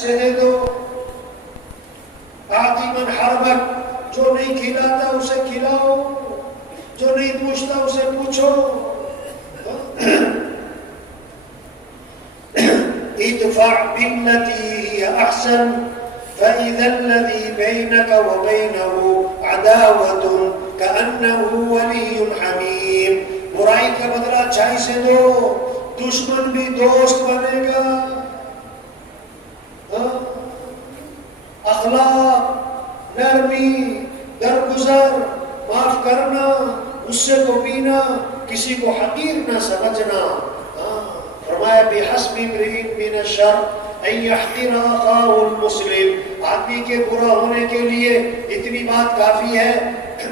سے دے دو. آتی من حرمک, جو نہیں کھلاتا اسے کھلاؤ, جو نہیں پوچھتا اسے پوچھو. ادفع بالتي هي احسن فاذا الذي بينك وبينه عداوة كأنه ولي حميم. برائی کا بدلہ اچھائی سے دو, دشمن بھی دوست بنے گا. اخلاق, نرمی, درگزر, معاف کرنا, غصے کو پینا, کسی کو حقیر نہ سمجھنا. فرمایا بحسب امرئ من الشر ان يحقر اخاه المسلم. آدمی کے برا ہونے کے لیے اتنی بات کافی ہے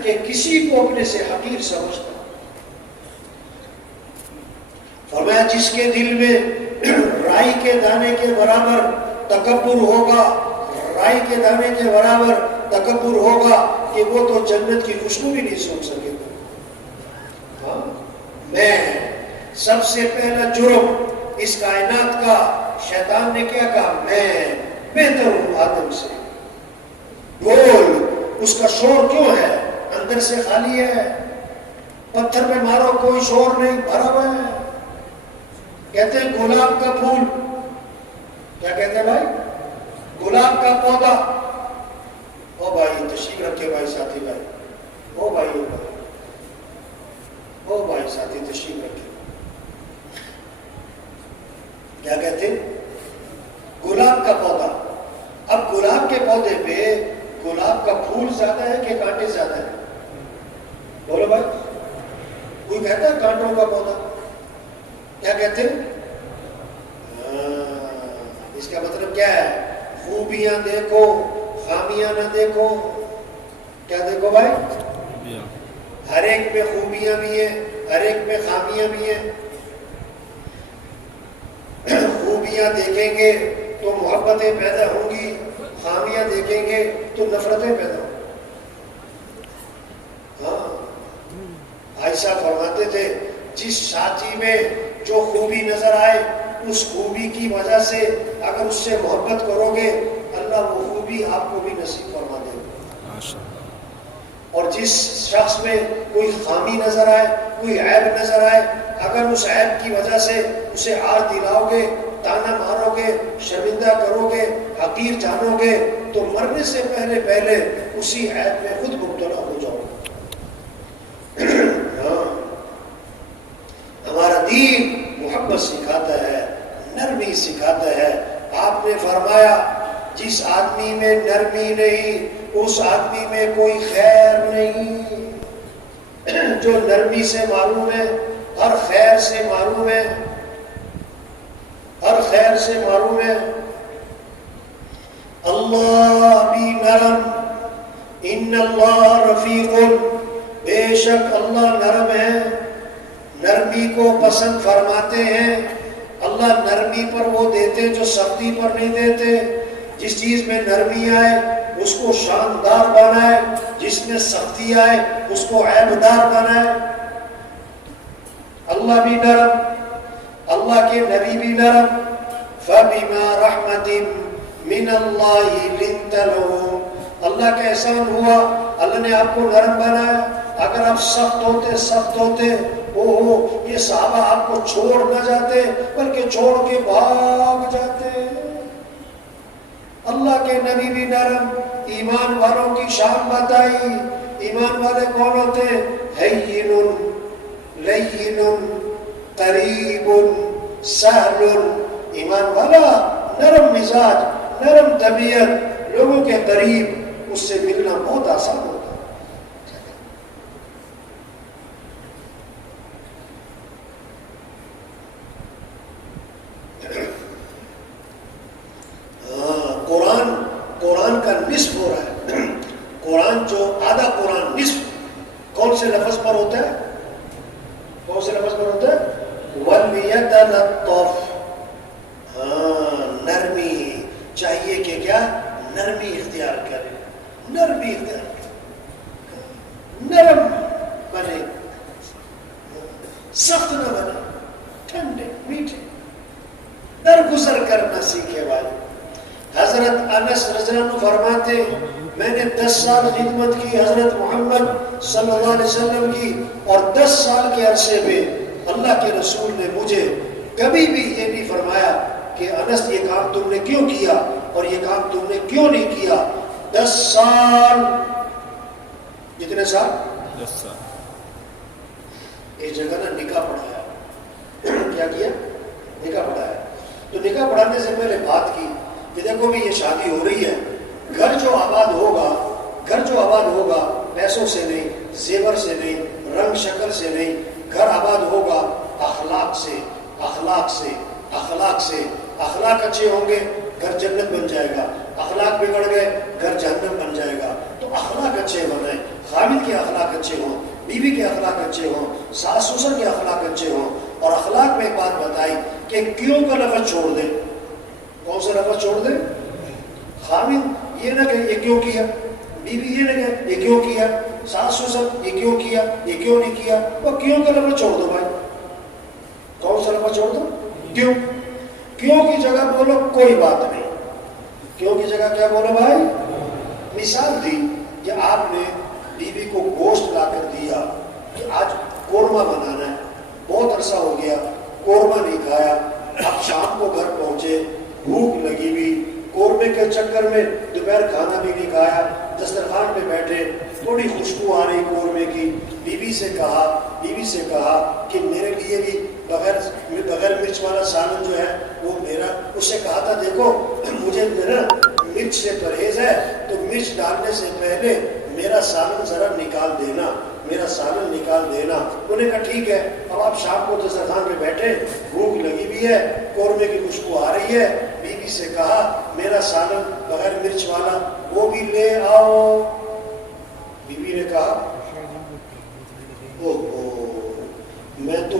کہ کسی کو اپنے سے حقیر سمجھتا. فرمایا جس کے دل میں رائی کے دانے کے برابر تکبر ہوگا, رائی کے دانے کے برابر تکبر ہوگا کہ وہ تو جنت کی خوشبو بھی نہیں سونگ سکے گا. میں سب سے پہلا جرم اس کائنات کا شیطان نے کیا کہا, میں بہتر ہوں آدم سے. بول, اس کا شور کیوں ہے؟ اندر سے خالی ہے. پتھر پہ مارو کوئی شور نہیں, بھرا ہوا ہے. کہتے ہیں گلاب کا پھول, کیا کہتے ہیں بھائی؟ گلاب کا پودا. او بھائی تشریف رکھے بھائی, ساتھی بھائی, او بھائی, او بھائی, او بھائی ساتھی تشریف رکھے. کیا کہتے ہیں؟ گلاب کا پودا. اب گلاب کے پودے پہ گلاب کا پھول زیادہ ہے کہ کانٹے زیادہ ہے؟ بولو بھائی. کوئی کہتا ہے کانٹوں کا پودا. کیا کہتے ہیں؟ اس کا مطلب کیا ہے؟ خوبیاں دیکھو, خامیاں نہ دیکھو. کیا دیکھو بھائی؟ ہر ایک میں خوبیاں بھی ہیں, ہر ایک میں خامیاں بھی ہیں. خوبیاں دیکھیں گے تو محبتیں پیدا ہوں گی, خامیاں دیکھیں گے تو نفرتیں پیدا ہوں گی. ہاں, عائشہ فرماتے تھے جس ساتھی میں جو خوبی نظر آئے اس خوبی کی وجہ سے اگر اس سے محبت کرو گے اللہ وہ خوبی آپ کو بھی نصیب فرما دے گا. اور جس شخص میں کوئی خامی نظر آئے, کوئی عیب نظر آئے, اگر اس عیب کی وجہ سے اسے عار دلاؤ گے, تانا مارو گے, شرمندہ کرو گے, حقیر جانو گے تو مرنے سے پہلے اسی عیب میں خود مبتلا ہو جاؤ گے. ہمارا دین محبت سکھاتا ہے, نرمی سکھاتا ہے. آپ نے فرمایا جس آدمی میں نرمی نہیں اس آدمی میں کوئی خیر نہیں. جو نرمی سے معلوم ہے ہر خیر سے معلوم ہے, ہر خیر سے معلوم ہے. اللہ بھی نرم, ان اللہ رفیق, بے شک اللہ نرم ہے, نرمی کو پسند فرماتے ہیں. اللہ نرمی پر وہ دیتے جو سختی پر نہیں دیتے. جس چیز میں نرمی آئے اس کو شاندار بنائے, جس میں سختی آئے اس کو عیبدار بنائے. اللہ بھی نرم, اللہ کے نبی بھی نرم. فَبِمَا رَحْمَةٍ مِّنَ اللَّهِ لِنْتَ لَهُمْ. اللہ کا احسان ہوا, اللہ نے آپ کو نرم بنایا. اگر آپ سخت ہوتے یہ صحابہ آپ کو چھوڑ نہ جاتے بلکہ چھوڑ کے بھاگ جاتے. اللہ کے نبی بھی نرم. ایمان والوں کی شان بتائی. ایمان والے کون ہوتے ہیں؟ ہین لین قریب سہل. ایمان والا نرم مزاج, نرم طبیعت, لوگوں کے قریب, اس سے ملنا بہت آسان ہوتا ہے. قرآن کا نصف ہو رہا ہے. قرآن جو آدھا قرآن نصف کون سے لفظ پر ہوتا ہے؟ کون سے لفظ پر ہوتا ہے؟ وَلْيَتَلَطَّفْ. نرمی چاہیے کہ کیا؟ نرمی اختیار کرے, نرمی اختیار کرے, نرم بنے, سخت نہ بنے, ٹھنڈے میٹھے, درگزر کرنا سیکھے. بھائی حضرت انس رضی اللہ عنہ فرماتے میں نے 10 سال خدمت کی حضرت محمد صلی اللہ علیہ وسلم کی، اور 10 سال کے عرصے میں اللہ کے رسول نے مجھے کبھی بھی یہ نہیں فرمایا کہ انس یہ کام تم نے کیوں کیا اور یہ کام تم نے کیوں نہیں کیا۔ 10 سال، کتنے سال؟ 10 سال۔ ایک جگہ نا نکاح پڑھایا، کیا کیا؟ نکاح پڑھایا۔ تو نکاح پڑھانے سے پہلے بات کی کہ دیکھو بھی یہ شادی ہو رہی ہے، گھر جو آباد ہوگا، گھر جو آباد ہوگا پیسوں سے نہیں، زیور سے نہیں، رنگ شکل سے نہیں، گھر آباد ہوگا اخلاق سے، اخلاق سے، اخلاق سے۔ اخلاق اچھے ہوں گے گھر جنت بن جائے گا، اخلاق بگڑ گئے گھر جہنم بن جائے گا۔ تو اخلاق اچھے بنائیں، خامد کے اخلاق اچھے ہوں، بیوی کے اخلاق اچھے ہوں، ساس سسر کے اخلاق اچھے ہوں۔ اور اخلاق میں ایک بات بتائی کہ کیوں کا لفظ چھوڑ دیں۔ کون سا لفظ چھوڑ دیں؟ خامد یہ نہ کہ یہ کیوں کیا، بیوی یہ نہ کہ یہ کیوں کیا، ساس سسر یہ کیوں کیا، یہ کیوں نہیں کیا۔ وہ کیوں کا لفظ چھوڑ دو بھائی۔ کون سا لفظ چھوڑ دو؟ کیوں۔ کیوں کی جگہ بولو کوئی بات نہیں، کیوں کی جگہ کیا بولو بھائی؟ مثال دی کہ آپ نے بیوی کو گوشت لا کر دیا کہ آج قورمہ بنانا ہے، بہت عرصہ ہو گیا قورمہ نہیں کھایا، اب شام کو گھر پہنچے، بھوک لگی ہوئی، قورمے کے چکر میں دوپہر کھانا بھی نہیں کھایا، دسترخوان پہ بیٹھے، تھوڑی خوشبو آ رہی قورمے کی، بیوی سے کہا کہ میرے لیے بھی بغیر مرچ والا سالن جو ہے وہ میرا، اس سے کہا تھا دیکھو مجھے نا مرچ سے پرہیز ہے تو مرچ ڈالنے سے پہلے میرا سالن ذرا نکال دینا، میرا سالن نکال دینا۔ انہوں نے کہا ٹھیک ہے۔ اب آپ شام کو دسترخوان پہ بیٹھے، بھوک لگی بھی ہے، قورمے کی خوشبو آ رہی ہے، بیوی سے کہا میرا سالن بغیر مرچ والا وہ بھی لے آؤ۔ بیوی نے کہا اوہ میں تو